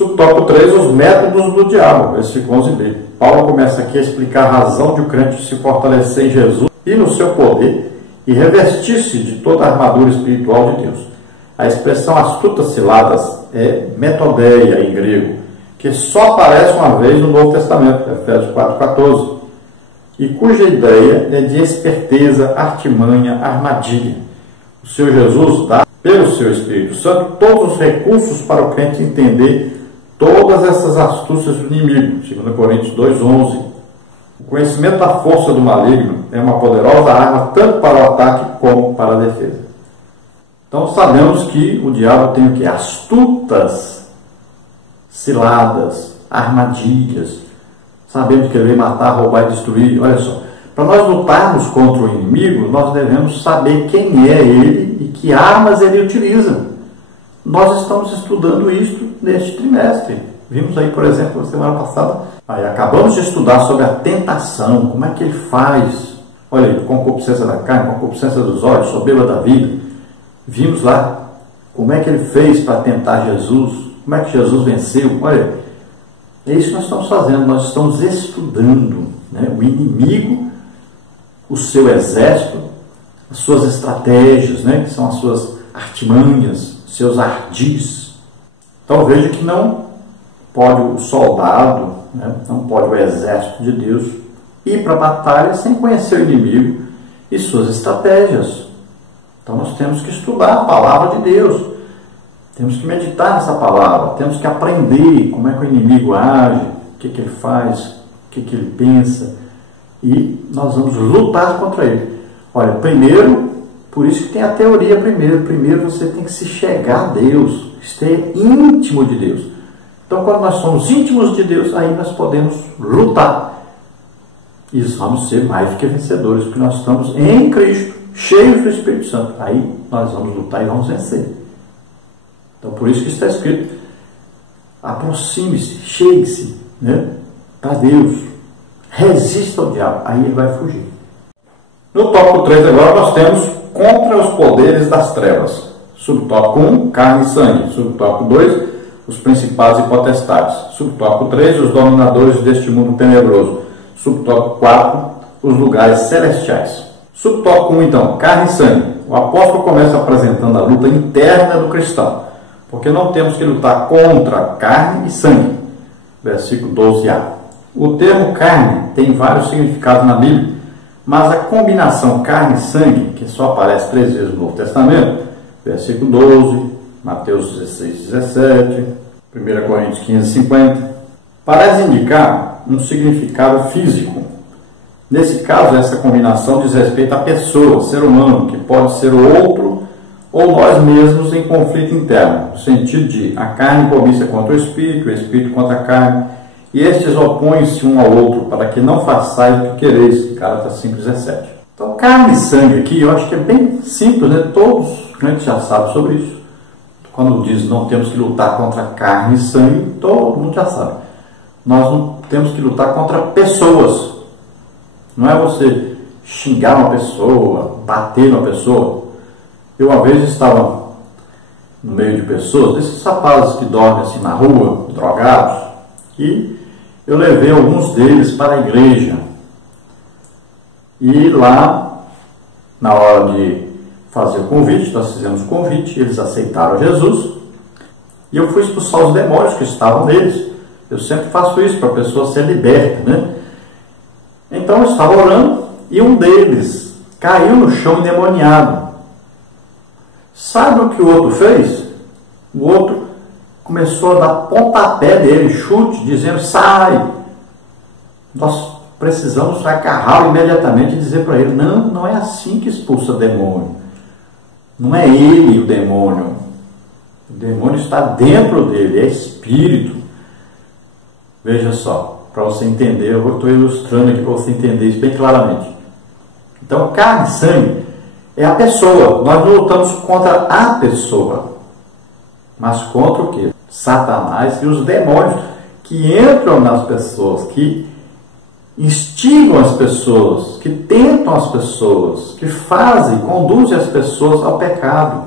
Subtópico 3, os métodos do diabo, versículo 11b. Paulo começa aqui a explicar a razão de o crente se fortalecer em Jesus e no seu poder e revestir-se de toda a armadura espiritual de Deus. A expressão astutas ciladas é metodeia em grego, que só aparece uma vez no Novo Testamento, Efésios 4,14, e cuja ideia é de esperteza, artimanha, armadilha. O Senhor Jesus dá, pelo seu Espírito Santo, todos os recursos para o crente entender todas essas astúcias do inimigo, 2 Coríntios 2,11. O conhecimento da força do maligno é uma poderosa arma tanto para o ataque como para a defesa. Então sabemos que o diabo tem o quê? Astutas ciladas, armadilhas. Sabemos que ele vem matar, roubar e destruir. Olha só, para nós lutarmos contra o inimigo, nós devemos saber quem é ele e que armas ele utiliza. Nós estamos estudando isso neste trimestre. Vimos aí, por exemplo, na semana passada, acabamos de estudar sobre a tentação, como é que ele faz. Olha aí, concupiscência da carne, concupiscência dos olhos, soberba da vida. Vimos lá como é que ele fez para tentar Jesus, como é que Jesus venceu. Olha, é isso que nós estamos fazendo, nós estamos estudando, né, o inimigo, o seu exército, as suas estratégias, né, que são as suas artimanhas, seus ardis. Então veja que não pode o soldado, né, não pode o exército de Deus ir para a batalha sem conhecer o inimigo e suas estratégias. Então nós temos que estudar a palavra de Deus, temos que meditar nessa palavra, temos que aprender como é que o inimigo age, o que ele faz, o que ele pensa, e nós vamos lutar contra ele. Olha, primeiro, por isso que tem a teoria primeiro você tem que se chegar a Deus, ser íntimo de Deus. Então quando nós somos íntimos de Deus, aí nós podemos lutar, e vamos ser mais do que vencedores, porque nós estamos em Cristo, cheios do Espírito Santo. Aí nós vamos lutar e vamos vencer. Então por isso que está escrito, aproxime-se, chegue-se, né, para Deus, resista ao diabo, aí ele vai fugir. No tópico 3 agora nós temos contra os poderes das trevas. Subtópico 1, carne e sangue. Subtópico 2, os principados e potestades. Subtópico 3, os dominadores deste mundo tenebroso. Subtópico 4, os lugares celestiais. Subtópico 1, então, carne e sangue. O apóstolo começa apresentando a luta interna do cristão, porque não temos que lutar contra carne e sangue. Versículo 12a. O termo carne tem vários significados na Bíblia, mas a combinação carne e sangue, que só aparece 3 vezes no Novo Testamento, versículo 12, Mateus 16, 17, 1 Coríntios 15, 50, parece indicar um significado físico. Nesse caso, essa combinação diz respeito à pessoa, ser humano, que pode ser o outro ou nós mesmos em conflito interno, no sentido de a carne cobiça contra o espírito contra a carne, e estes opõem-se um ao outro, para que não façais o que quereis. Gálatas 5,17. Então, carne e sangue aqui, eu acho que é bem simples, né? Todos os crentes já sabem sobre isso. Quando diz não temos que lutar contra carne e sangue, todo mundo já sabe. Nós não temos que lutar contra pessoas. Não é você xingar uma pessoa, bater uma pessoa. Eu uma vez estava no meio de pessoas, desses rapazes que dormem assim na rua, drogados, e eu levei alguns deles para a igreja. E lá, na hora de fazer o convite, nós fizemos o convite, eles aceitaram Jesus, e eu fui expulsar os demônios que estavam neles. Eu sempre faço isso para a pessoa ser liberta, né? Então eu estava orando, e um deles caiu no chão endemoniado. Sabe o que o outro fez? O outro começou a dar pontapé dele, chute, dizendo, sai. Nós precisamos agarrá-lo imediatamente e dizer para ele, não é assim que expulsa demônio. Não é ele o demônio. O demônio está dentro dele, é espírito. Veja só, para você entender, eu estou ilustrando aqui para você entender isso bem claramente. Então, carne e sangue é a pessoa. Nós não lutamos contra a pessoa, mas contra o quê? Satanás e os demônios que entram nas pessoas, que instigam as pessoas, que tentam as pessoas, que fazem, conduzem as pessoas ao pecado,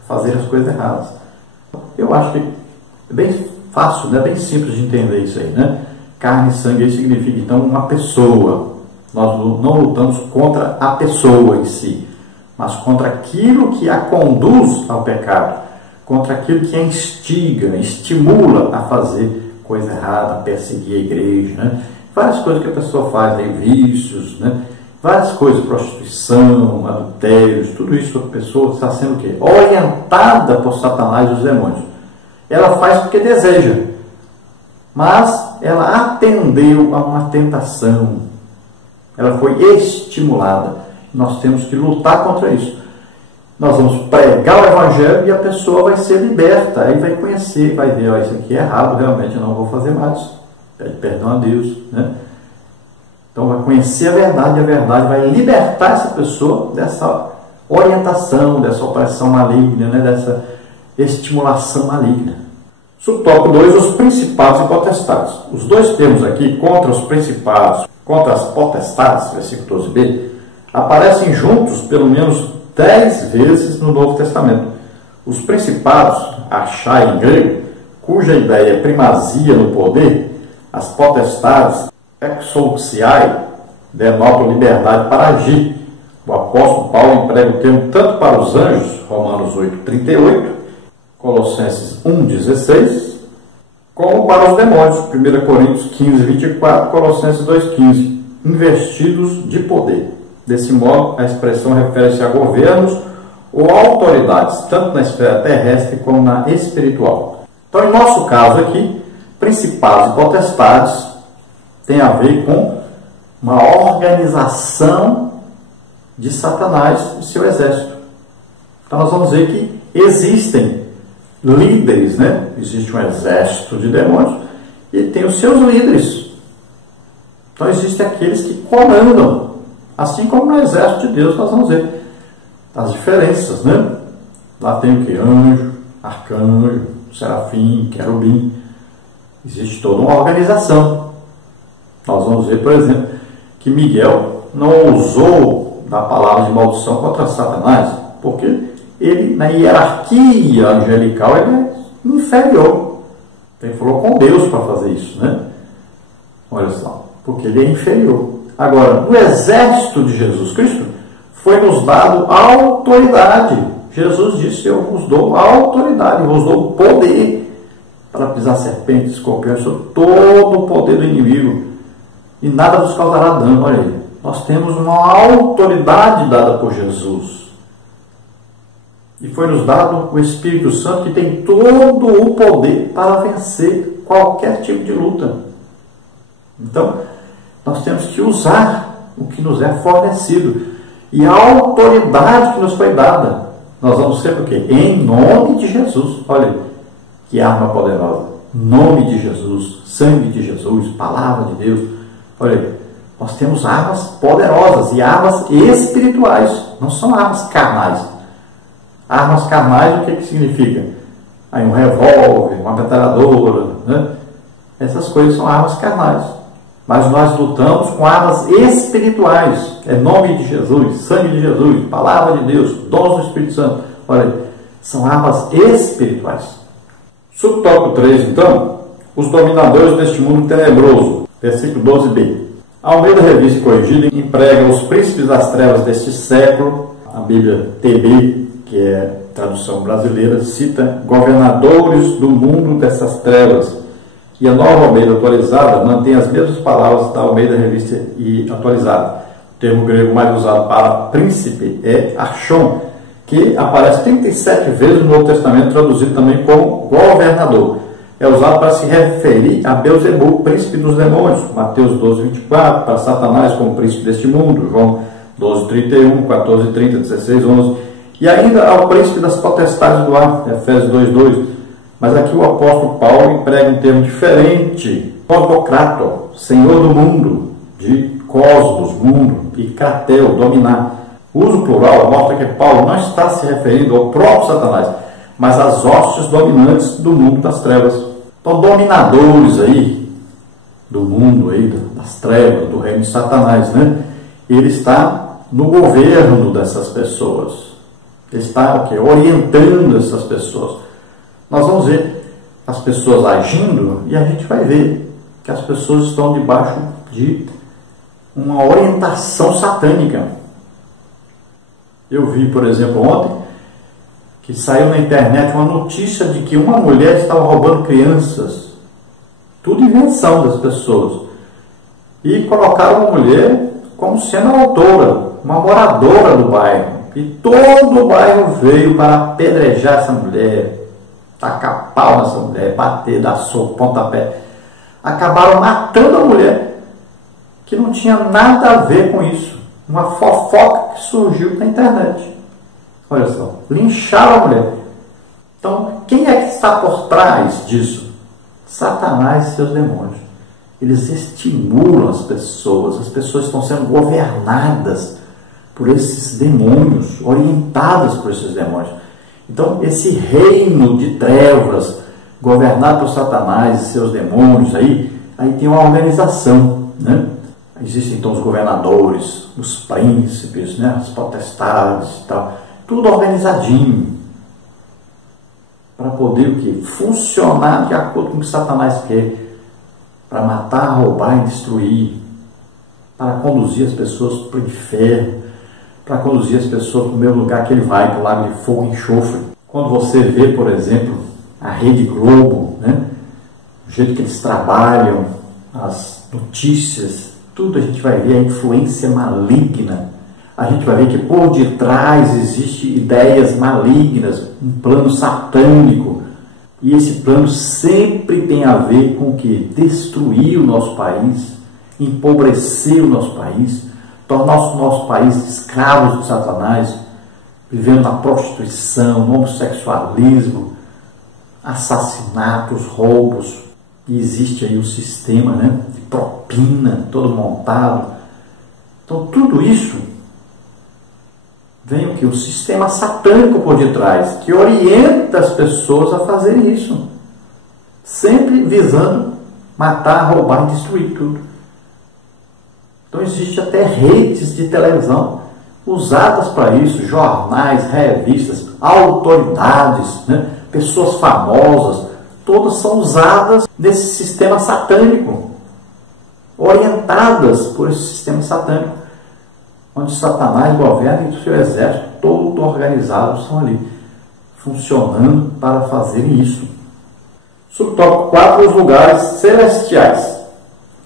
a fazer as coisas erradas. Eu acho que é bem fácil, né? Bem simples de entender isso aí, né? Carne e sangue aí significa, então, uma pessoa. Nós não lutamos contra a pessoa em si, mas contra aquilo que a conduz ao pecado, contra aquilo que a instiga, estimula a fazer coisa errada, a perseguir a igreja, né? Várias coisas que a pessoa faz, aí, vícios, né? Várias coisas, prostituição, adultérios, tudo isso a pessoa está sendo o quê? Orientada por Satanás e os demônios. Ela faz porque deseja, mas ela atendeu a uma tentação, ela foi estimulada. Nós temos que lutar contra isso. Nós vamos pregar o Evangelho e a pessoa vai ser liberta, aí vai conhecer, vai ver, ó, isso aqui é errado, realmente eu não vou fazer mais, pede perdão a Deus, né? Então vai conhecer a verdade vai libertar essa pessoa dessa orientação, dessa opressão maligna, né? Dessa estimulação maligna. Subtópico 2, os principados e potestades. Os dois termos aqui, contra os principados, contra as potestades, versículo 12b, aparecem juntos pelo menos 10 vezes no Novo Testamento. Os principados, achai em grego, cuja ideia é primazia no poder, as potestades, exouxiai, denotam liberdade para agir. O apóstolo Paulo emprega o termo tanto para os anjos, Romanos 8:38, Colossenses 1:16, como para os demônios, 1 Coríntios 15:24, Colossenses 2:15, investidos de poder. Desse modo, a expressão refere-se a governos ou autoridades, tanto na esfera terrestre como na espiritual. Então, em nosso caso aqui, principados e potestades tem a ver com uma organização de Satanás e seu exército. Então nós vamos ver que existem líderes, né? Existe um exército de demônios e tem os seus líderes. Então existem aqueles que comandam, assim como no exército de Deus nós vamos ver as diferenças, né? Lá tem o que? Anjo, arcanjo, serafim, querubim. Existe toda uma organização. Nós vamos ver, por exemplo, que Miguel não usou da palavra de maldição contra Satanás, porque ele, na hierarquia angelical, ele é inferior. Ele falou com Deus para fazer isso, né? Olha só, porque ele é inferior. Agora, no exército de Jesus Cristo, foi nos dado autoridade. Jesus disse, eu vos dou autoridade, vos dou poder para pisar serpentes, escorpiões, sobre todo o poder do inimigo. E nada nos causará dano. Olha aí, nós temos uma autoridade dada por Jesus. E foi nos dado o Espírito Santo, que tem todo o poder para vencer qualquer tipo de luta. Então, nós temos que usar o que nos é fornecido. E a autoridade que nos foi dada, nós vamos ser o quê? Em nome de Jesus. Olha aí, que arma poderosa. Nome de Jesus, sangue de Jesus, palavra de Deus. Olha aí, nós temos armas poderosas e armas espirituais, não são armas carnais. Armas carnais, o que significa? Aí um revólver, uma metralhadora, né? Essas coisas são armas carnais. Mas nós lutamos com armas espirituais. É nome de Jesus, sangue de Jesus, palavra de Deus, dons do Espírito Santo. Olha aí, são armas espirituais. Subtópico 3, então, os dominadores deste mundo tenebroso. Versículo 12b. A Almeida Revista e Corrigida emprega os príncipes das trevas deste século. A Bíblia TB, que é tradução brasileira, cita governadores do mundo dessas trevas. E a Nova Almeida Atualizada mantém as mesmas palavras da Almeida Revista e Atualizada. O termo grego mais usado para príncipe é archon, que aparece 37 vezes no Novo Testamento, traduzido também como governador. É usado para se referir a Belzebu, príncipe dos demônios, Mateus 12:24, para Satanás como príncipe deste mundo, João 12:31, 14:30, 16:11, e ainda ao príncipe das potestades do ar, Efésios 2:2. Mas aqui o apóstolo Paulo emprega um termo diferente, Cosmocrato, senhor do mundo, de cosmos, mundo, e kratel, dominar. O uso plural mostra que Paulo não está se referindo ao próprio Satanás, mas às hostes dominantes do mundo das trevas. Então, dominadores aí do mundo, aí, das trevas, do reino de Satanás, né? Ele está no governo dessas pessoas. Ele está o quê? Orientando essas pessoas. Nós vamos ver as pessoas agindo e a gente vai ver que as pessoas estão debaixo de uma orientação satânica. Eu vi, por exemplo, ontem, que saiu na internet uma notícia de que uma mulher estava roubando crianças. Tudo invenção das pessoas. E colocaram uma mulher como sendo a autora, uma moradora do bairro. E todo o bairro veio para apedrejar essa mulher, tacar pau nessa mulher, bater, dar soco, pontapé. Acabaram matando a mulher, que não tinha nada a ver com isso. Uma fofoca que surgiu na internet. Olha só, lincharam a mulher. Então, quem é que está por trás disso? Satanás e seus demônios. Eles estimulam as pessoas estão sendo governadas por esses demônios, orientadas por esses demônios. Então, esse reino de trevas, governado por Satanás e seus demônios, aí tem uma organização, né? Existem então os governadores, os príncipes, né? As potestades e tal, tudo organizadinho, para poder o quê? Funcionar de acordo com o que Satanás quer, para matar, roubar e destruir, para conduzir as pessoas para o inferno, para conduzir as pessoas para o mesmo lugar que ele vai, para o lago de fogo e enxofre. Quando você vê, por exemplo, a Rede Globo, né? O jeito que eles trabalham, as notícias, tudo a gente vai ver a influência maligna. A gente vai ver que por detrás existem ideias malignas, um plano satânico. E esse plano sempre tem a ver com o que? Destruir o nosso país, empobrecer o nosso país, tornar o nosso país escravos de Satanás, vivendo na prostituição, no homossexualismo, assassinatos, roubos. E existe aí um sistema, né, de propina, todo montado. Então tudo isso vem o que? Um sistema satânico por detrás, que orienta as pessoas a fazer isso, sempre visando matar, roubar e destruir tudo. Então existe até redes de televisão usadas para isso, jornais, revistas, autoridades, né? Pessoas famosas, todas são usadas nesse sistema satânico, orientadas por esse sistema satânico, onde Satanás governa e o seu exército todo organizado estão ali, funcionando para fazer isso. Subtópico 4, os lugares celestiais.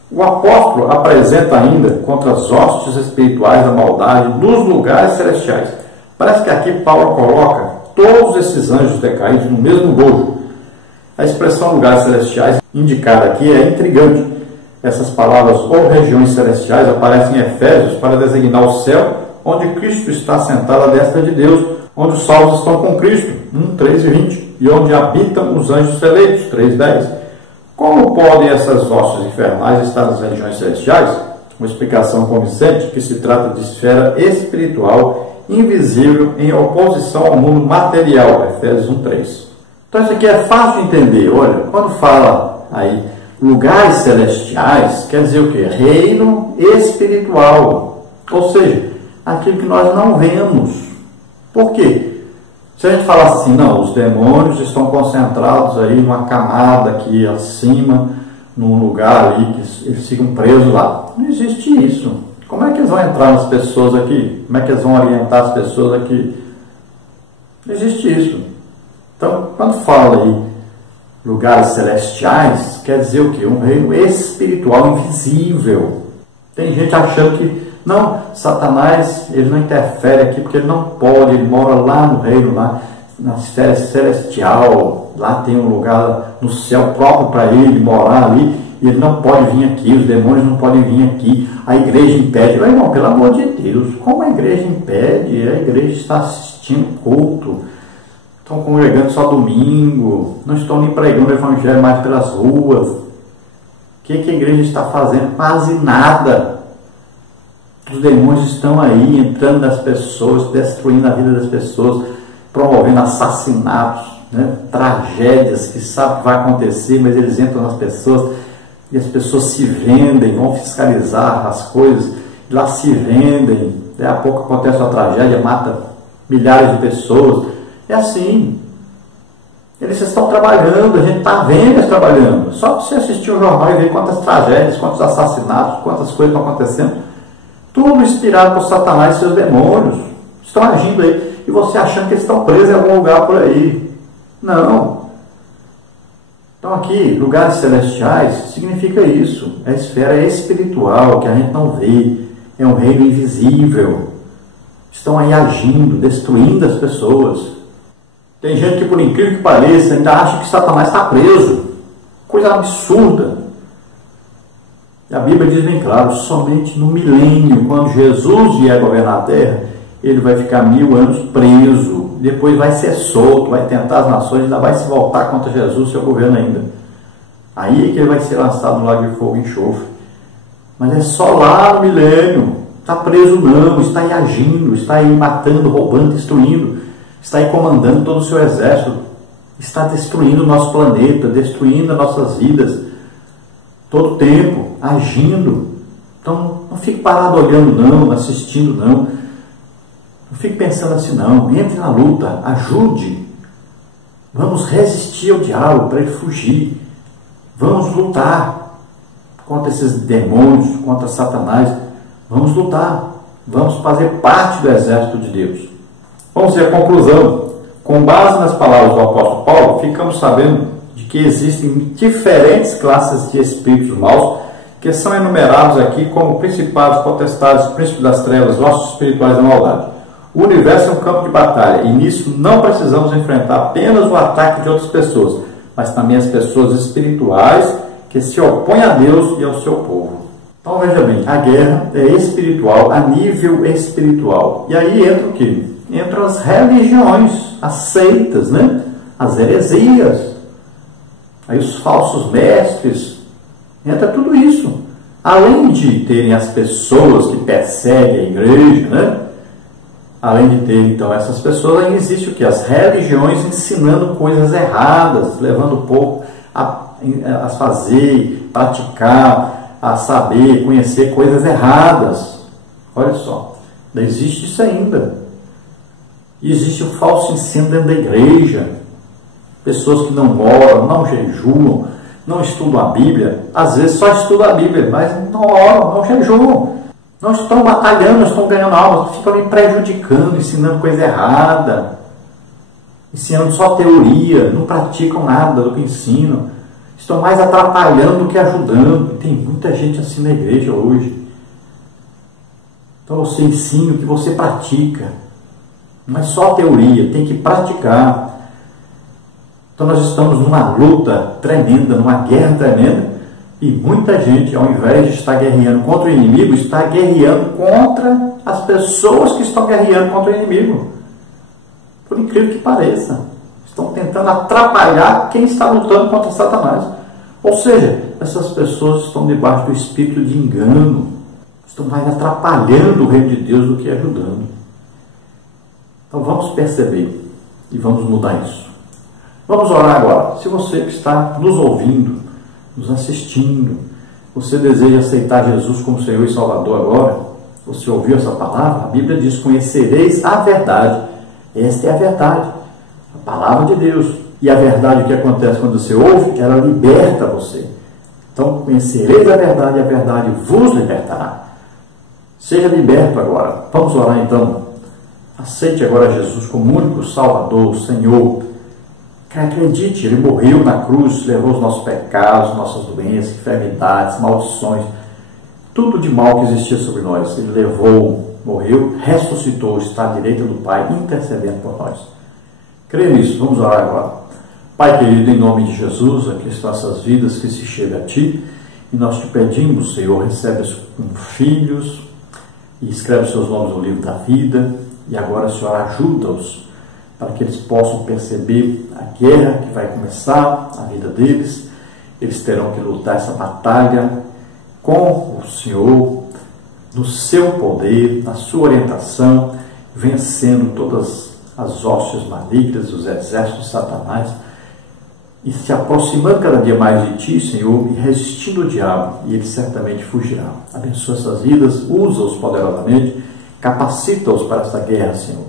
O apóstolo apresenta ainda contra as hostes espirituais da maldade nos lugares celestiais. Parece que aqui Paulo coloca todos esses anjos decaídos no mesmo bojo. A expressão lugares celestiais indicada aqui é intrigante. Essas palavras ou regiões celestiais aparecem em Efésios para designar o céu, onde Cristo está sentado à destra de Deus, onde os salvos estão com Cristo, 1:3-20, e onde habitam os anjos eleitos, 3:10. Como podem essas hostes infernais estar nas regiões celestiais? Uma explicação convincente que se trata de esfera espiritual invisível em oposição ao mundo material, Efésios 1:3. Então isso aqui é fácil de entender. Olha, quando fala aí lugares celestiais, quer dizer o quê? Reino espiritual, ou seja, aquilo que nós não vemos. Por quê? Se a gente falar assim, não, os demônios estão concentrados aí numa camada aqui acima, num lugar ali que eles ficam presos lá. Não existe isso. Como é que eles vão entrar nas pessoas aqui? Como é que eles vão orientar as pessoas aqui? Não existe isso. Então, quando fala aí lugares celestiais, quer dizer o quê? Um reino espiritual invisível. Tem gente achando que não, Satanás, ele não interfere aqui porque ele não pode, ele mora lá no reino, lá na esfera celestial, lá tem um lugar no céu próprio para ele morar ali, e ele não pode vir aqui, os demônios não podem vir aqui, a igreja impede. Mas, irmão, pelo amor de Deus, como a igreja impede? A igreja está assistindo culto, estão congregando só domingo, não estão nem pregando o evangelho mais pelas ruas. O que a igreja está fazendo? Quase nada. Os demônios estão aí, entrando nas pessoas, destruindo a vida das pessoas, promovendo assassinatos, né? Tragédias que sabem que vai acontecer, mas eles entram nas pessoas e as pessoas se vendem, vão fiscalizar as coisas, e lá se vendem, daí a pouco acontece uma tragédia, mata milhares de pessoas. É assim. Eles estão trabalhando, a gente está vendo eles trabalhando. Só você assistir o jornal e ver quantas tragédias, quantos assassinatos, quantas coisas estão acontecendo. Tudo inspirado por Satanás e seus demônios. Estão agindo aí. E você achando que eles estão presos em algum lugar por aí. Não. Então aqui, lugares celestiais, significa isso. É a esfera espiritual que a gente não vê. É um reino invisível. Estão aí agindo, destruindo as pessoas. Tem gente que, por incrível que pareça, ainda acha que Satanás está preso. Coisa absurda. E a Bíblia diz bem claro, somente no milênio, quando Jesus vier governar a terra, ele vai ficar 1000 anos preso. Depois vai ser solto, vai tentar as nações, ainda vai se voltar contra Jesus, seu governo ainda. Aí é que ele vai ser lançado no lago de fogo e enxofre. Mas é só lá no milênio. Está preso não, está aí agindo, está aí matando, roubando, destruindo. Está aí comandando todo o seu exército, está destruindo o nosso planeta, destruindo as nossas vidas, todo o tempo, agindo. Então, não fique parado olhando não, assistindo não. Não fique pensando assim não, entre na luta, ajude. Vamos resistir ao diabo para ele fugir. Vamos lutar contra esses demônios, contra Satanás. Vamos lutar, vamos fazer parte do exército de Deus. Vamos ver a conclusão. Com base nas palavras do apóstolo Paulo, ficamos sabendo de que existem diferentes classes de espíritos maus que são enumerados aqui como principados, potestades, príncipes das trevas, ossos espirituais da maldade. O universo é um campo de batalha e nisso não precisamos enfrentar apenas o ataque de outras pessoas, mas também as pessoas espirituais que se opõem a Deus e ao seu povo. Então veja bem, a guerra é espiritual, a nível espiritual. E aí entra o quê? Entram as religiões, as seitas, né? As heresias, aí os falsos mestres, entra tudo isso. Além de terem as pessoas que perseguem a igreja, né? Além de ter, então, essas pessoas, ainda existe o que? As religiões ensinando coisas erradas, levando o povo a fazer, praticar, a saber, conhecer coisas erradas. Olha só, não existe isso ainda. Existe o falso ensino dentro da igreja. Pessoas que não oram, não jejuam, não estudam a Bíblia. Às vezes só estudam a Bíblia, mas não oram, não jejuam. Não estão batalhando, não estão ganhando almas, ficam ali prejudicando, ensinando coisa errada, ensinando só teoria, não praticam nada do que ensinam. Estão mais atrapalhando do que ajudando. E tem muita gente assim na igreja hoje. Então você ensina o que você pratica. Não é só teoria, tem que praticar. Então nós estamos numa luta tremenda, numa guerra tremenda, e muita gente, ao invés de estar guerreando contra o inimigo, está guerreando contra as pessoas que estão guerreando contra o inimigo. Por incrível que pareça, estão tentando atrapalhar quem está lutando contra Satanás. Ou seja, essas pessoas estão debaixo do espírito de engano, estão mais atrapalhando o reino de Deus do que ajudando. Então vamos perceber e vamos mudar isso. Vamos orar agora. Se você que está nos ouvindo, nos assistindo, você deseja aceitar Jesus como Senhor e Salvador agora, você ouviu essa palavra? A Bíblia diz, conhecereis a verdade. Esta é a verdade, a palavra de Deus. E a verdade, o que acontece quando você ouve, ela liberta você. Então, conhecereis a verdade vos libertará. Seja liberto agora. Vamos orar então. Aceite agora Jesus como único Salvador, Senhor. Acredite, Ele morreu na cruz, levou os nossos pecados, nossas doenças, enfermidades, maldições, tudo de mal que existia sobre nós. Ele levou, morreu, ressuscitou, está à direita do Pai, intercedendo por nós. Creia nisso, vamos orar agora. Pai querido, em nome de Jesus, aqui estão essas vidas que se chegam a Ti, e nós te pedimos, Senhor, recebe-os como filhos, e escreve seus nomes no livro da vida, e agora, Senhor, ajuda-os, para que eles possam perceber a guerra que vai começar, a vida deles. Eles terão que lutar essa batalha com o Senhor, no seu poder, na sua orientação, vencendo todas as hostes malignas, os exércitos de Satanás, e se aproximando cada dia mais de Ti, Senhor, e resistindo o diabo, e ele certamente fugirá. Abençoa essas vidas, usa-os poderosamente, capacita-os para essa guerra, Senhor.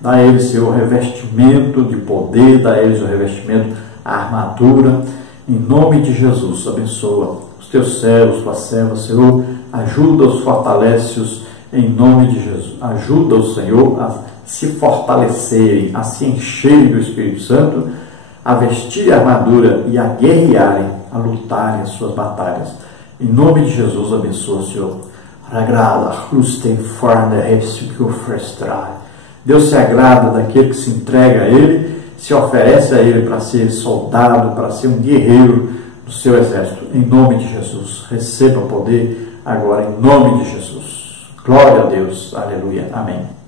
Dá a eles, Senhor, revestimento de poder, dá a eles o revestimento, a armadura. Em nome de Jesus, abençoa os teus servos, tuas servas, Senhor. Ajuda-os, fortalece-os em nome de Jesus. Ajuda-os, Senhor, a se fortalecerem, a se encherem do Espírito Santo, a vestirem a armadura e a guerrearem, a lutarem as suas batalhas. Em nome de Jesus, abençoa, Senhor. Deus se agrada daquele que se entrega a Ele, se oferece a Ele para ser soldado, para ser um guerreiro do seu exército. Em nome de Jesus, receba poder agora em nome de Jesus. Glória a Deus. Aleluia. Amém.